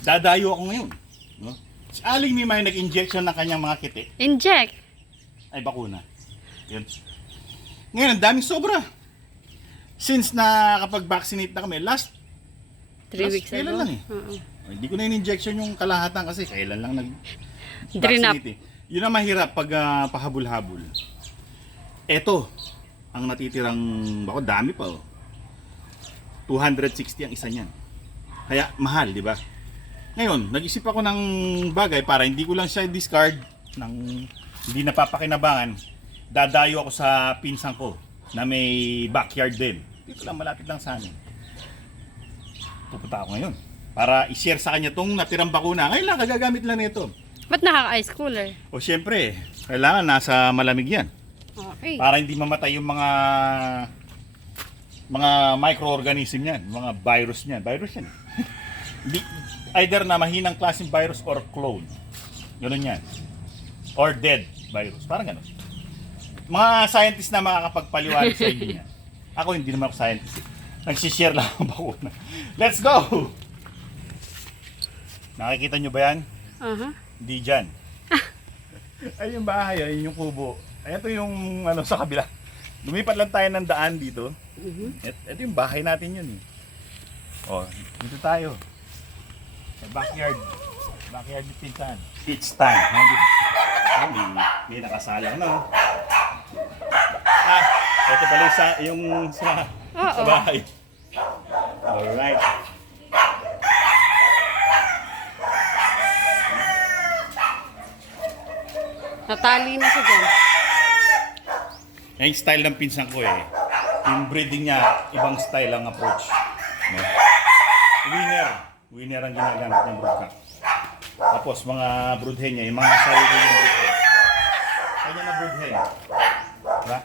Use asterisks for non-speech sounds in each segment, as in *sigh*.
Dadayo ako ngayon. No? Si Aling may may nag-injection ng kanyang mga kiti. Inject. Ay, bakuna. Yun. Ngayon, ang daming sobra. Since nakapag-vaccinate na kami, last, Three Last weeks kailan ago. lang eh. Oo. hindi ko na in-injection yung kalahatan kasi kailan lang nag Drain up. vaccinate eh. Yun ang mahirap pag ah, pahabol-habol. Eto, ang natitirang bako, dami pa oh. 260 ang isa niyan. Kaya mahal, di ba? Ngayon, nag-isip ako ng bagay para hindi ko lang siya discard ng hindi napapakinabangan. Dadayo ako sa pinsang ko na may backyard din. Dito lang, malapit lang sa amin. Pupunta ako ngayon para i-share sa kanya tong natirang bakuna. Ngayon lang, kagagamit lang nito. Ba't nakaka-ice cooler? O syempre, kailangan nasa malamig yan. Okay. Para hindi mamatay yung mga mga microorganism yan, mga virus niyan. Virus yan. *laughs* Either na mahinang klaseng virus or clone. Ganun yan. Or dead virus. Parang ganun. Mga scientist na makakapagpaliwanag sa inyo yan. *laughs* Ako hindi naman ako scientist. Eh. Nagsishare lang ako bakuna. Let's go! Nakikita nyo ba yan? Aha. Hindi dyan. *laughs* ay yung bahay, ay yung kubo. Ay ito yung ano sa kabila. Lumipat lang tayo ng daan dito. Mhm. Et, ito yung bahay natin yun eh. Oh, dito tayo. Sa backyard. Backyard ni Pinsan. It's time. Ha? Di- Ah, may, may nakasalang na. oh. Ah, ito pala yung sa, yung sa, sa Oo. bahay. Alright. Natali na siya dyan. Yung style ng pinsan ko eh. Yung breeding niya, ibang style ang approach. No? Winner. Winner ang ginagamit ng broodcock. Tapos mga broodhen niya, yung mga sarili niyang broodhen. Kanya na broodhen. Diba? Diba?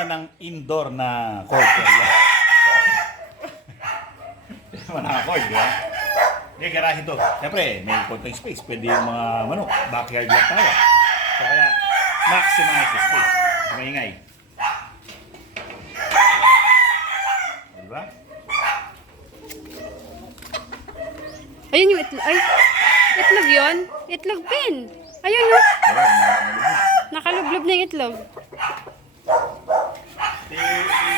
Ng indoor na court. Manakakoy, di ba? Hindi, garahe to. Siyempre, may konting space. Pwede yung mga manok. Backyard lang tayo. So kaya, maximize the space. Maingay. Di ba? Ayun yung itlog. Ay, itlog yon. Itlog pin. Ayun no. Nakalublob na yung itlog. Si, si,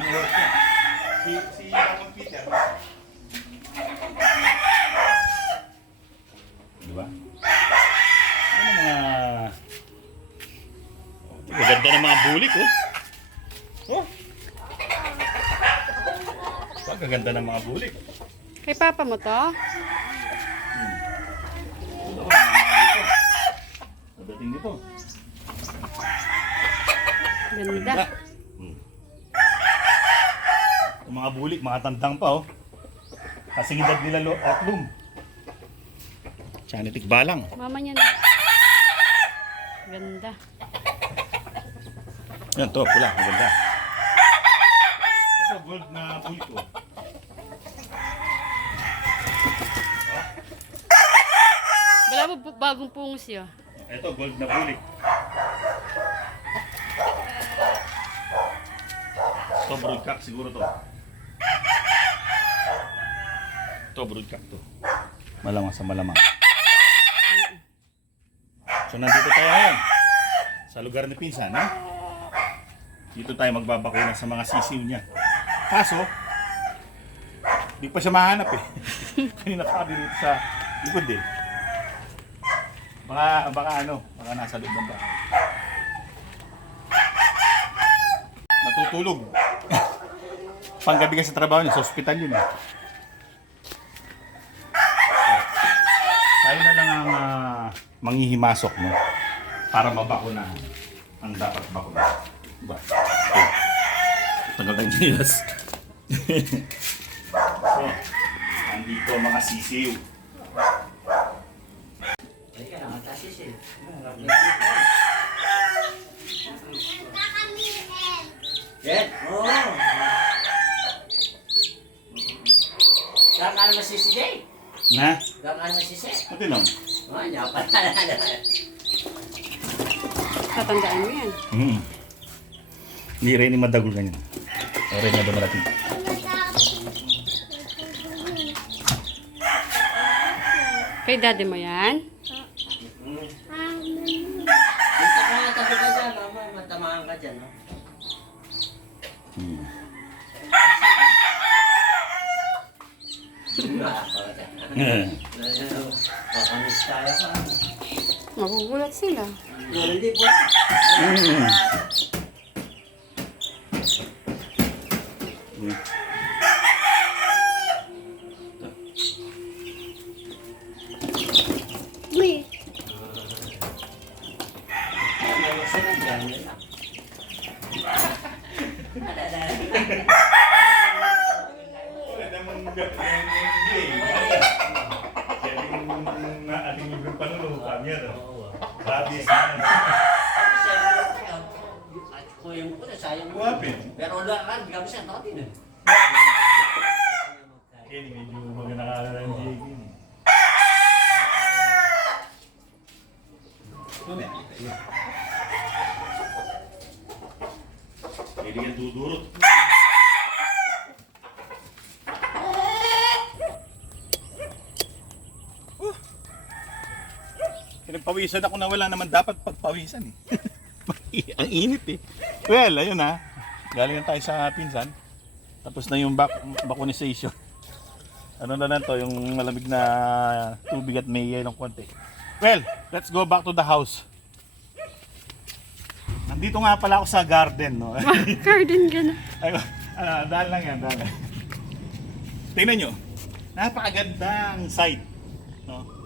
ang work niya. Si, si Ramon Peter. Di ba? Ano mga... Oh, Maganda ng mga bulik, oh. Oh. Pagkaganda ng mga bulik. Kay papa mo to? Pagdating dito. Ganda. Hmm. Yung mga bulik, mga tandang pa, oh. Kasing edad nila lo, loom. Chanitik balang. Mama niya na. Ganda. Yan, to, pula, maganda. Ito, gold na bulik, oh. Wala mo bagong pungos yun. Ito, gold na bulik. Ito, broodcock siguro to. Ito, broodcock to. Malamang sa malamang. So, nandito tayo ngayon. Sa lugar ni Pinsan, ha? Dito tayo magbabakuna sa mga sisiw niya. Kaso, di pa siya mahanap eh. *laughs* Kanina pa dito sa likod eh. Baka, baka ano, baka nasa loob ng bahay. Natutulog. *laughs* Panggabi ka sa trabaho niya, sa ospital yun eh. Tayo na lang ang ah, manghihimasok, no? Para mabakuna ang dapat bakuna. Diba? Tagal tayong chinelas. so, andito mga sisiw. Yeah. Oh. Gak ano masisi day? Na? Gak ano masisi? Pati lang. Oh, niya pa Tatandaan mo yan. Hmm. Hindi rin madagol ganyan. Rin na dumarating. Kay daddy mo yan? Dito ka nga, tabi ka dyan. Mama, matamaan ka dyan. Oh. Hmm. Makamis tayo pa. Magugulat sila. Hindi po. Mm. Mm. Wala namang gagawin yung game. Kaya yung ating libreng panulukan yan. Grabe mo sayang mo. Pero wala ka, hindi kami siya nakatin eh. Okay, medyo maganda ka lang Pinagpawisan ako na wala naman dapat pagpawisan eh. *laughs* Ang init eh. Well, ayun na. Galing na tayo sa pinsan. Tapos na yung back, vaccination. Ano na lang to, yung malamig na tubig at may yelong konti. Well, let's go back to the house. Nandito nga pala ako sa garden, no? Garden ka na. *laughs* Ay, ano, dahil lang yan, dahil lang. Tingnan nyo, napakagandang site. No?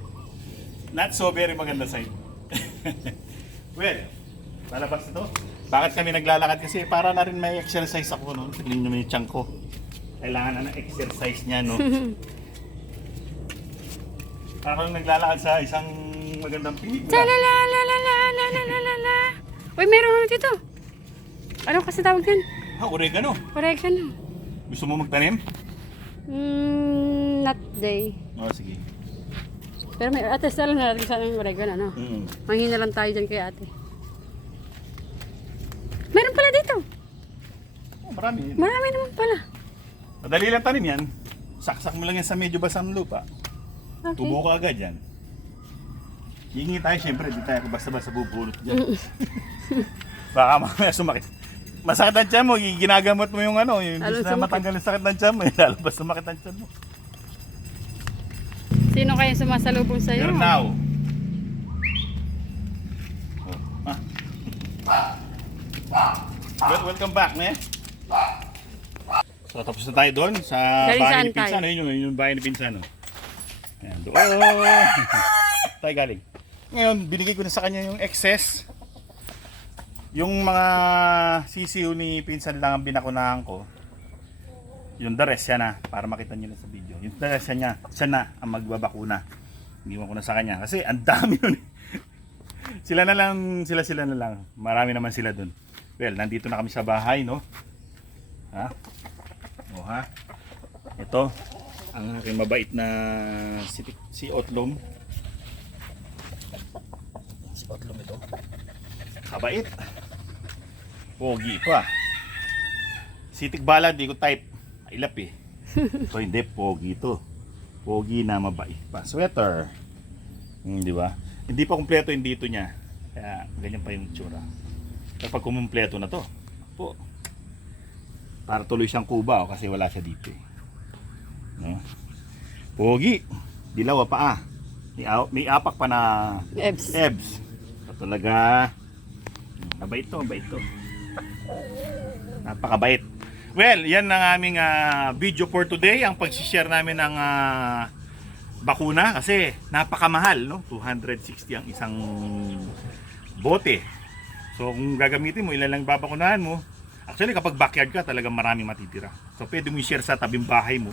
Not so very maganda site. *laughs* well, lalabas ito. Bakit kami naglalakad? Kasi para na rin may exercise ako, no? Tingnan nyo yung tiyan ko. Kailangan na ng exercise niya, no? *laughs* para kami naglalakad sa isang magandang pelikula. Chalalalalalalalalala. Uy, meron ulit ito. Ano kasi tawag yan? Ha, oregano. Oregano. Gusto mo magtanim? Mm, not day. Pero may ate, sala na natin sa yung oregano, no? Mm. Manghina lang tayo dyan kay ate. Meron pala dito. Oh, marami. Marami naman pala. Madali lang tanim yan. Saksak mo lang yan sa medyo basang lupa. Okay. Tubo ka agad yan. Hingi tayo siyempre, di tayo basta-basta bubulot dyan. *laughs* Baka mamaya sumakit. Masakit ang tiyan mo, ginagamot mo yung ano, yung Lalo imbis na sumakit. matanggal yung sakit ng tiyan mo, *laughs* eh, lalo ba sumakit ang tiyan mo. Sino kaya sumasalubong sa'yo? Pero now, oh, ah. Well, welcome back, ne? So, tapos na tayo doon sa Galing bahay ni Pinsan. Ayun yung, yung bahay ni Pinsan. Oh. Ayan, doon. *laughs* tayo galing. Ngayon, binigay ko na sa kanya yung excess. Yung mga sisiw ni Pinsan lang ang binakunahan ko. Yung the rest, na. Para makita niyo na sa video. Yung the rest, niya, siya na ang magbabakuna. Hindi ko na sa kanya. Kasi ang dami *laughs* nun. sila na lang, sila sila na lang. Marami naman sila dun. Well, nandito na kami sa bahay, no? Ha? O ha? Ito, ang aking mabait na si, si Otlum. Si Otlum ito. Kabait. Pogi pa. Sitik bala, di ko type. Ilap eh. Ito hindi, pogi to. Pogi na mabait pa. Sweater. Hmm, di ba? Hindi pa kumpleto yung dito niya. Kaya ganyan pa yung tsura. Kapag kumumpleto na to, po. Para tuloy siyang kuba oh, kasi wala siya dito eh. No? Pogi. Dilaw pa ah. May, may apak pa na Ebs. Ebs. Ito talaga. Mabait to, mabait to. Napakabait. Well, yan ang aming ah, video for today. Ang pag-share namin ng ah, bakuna kasi napakamahal, no? 260 ang isang bote. So kung gagamitin mo, ilan lang babakunahan mo. Actually, kapag backyard ka, talagang marami matitira. So pwede mo i-share sa tabing bahay mo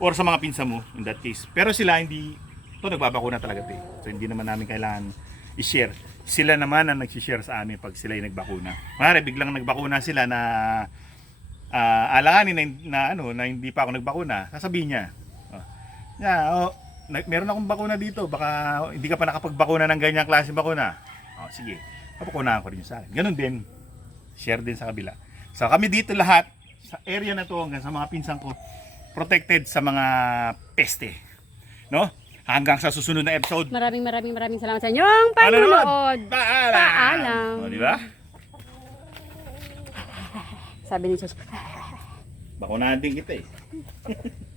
or sa mga pinsa mo in that case. Pero sila hindi, to nagbabakuna talaga to eh. So hindi naman namin kailangan i-share. Sila naman ang nag-share sa amin pag sila ay nagbakuna. Mare, biglang nagbakuna sila na ah alanganin na, na ano na hindi pa ako nagbakuna, sasabihin niya. Oh, yeah, oh, na- meron akong bakuna dito. Baka hindi ka pa nakapagbakuna ng ganyang klase bakuna. O, sige. Papakunahan ko rin sa akin. Ganun din. Share din sa kabila. So kami dito lahat, sa area na to hanggang sa mga pinsan ko, protected sa mga peste. No? Hanggang sa susunod na episode. Maraming maraming maraming salamat sa inyong panunood. Paalam! Paalam. O, di ba? Sabi ni Sus. Bakunahan din kita eh. *laughs*